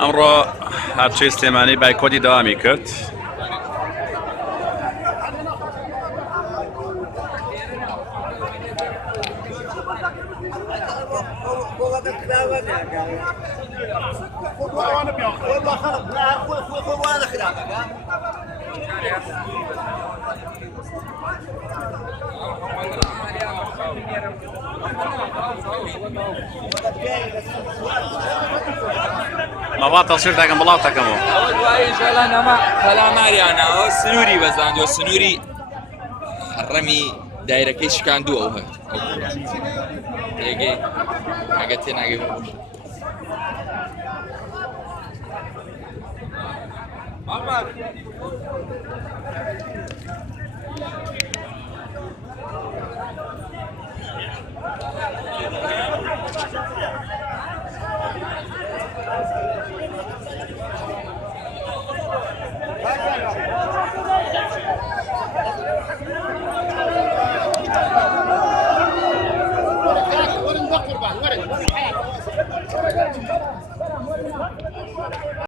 ئەمڕۆ هاتوچەی سلێمانی بایکۆتی دەوامی کرد. مەڵات تەڵسیر داکەم بڵاو تەکەمەوە دوایی ژەڵە نەما پەلاماریانەوە سنووری بەزاندووە سنووری ڕەمی دایرەکەی شکاندووە هەر تێگەی ئەگە تێناگەی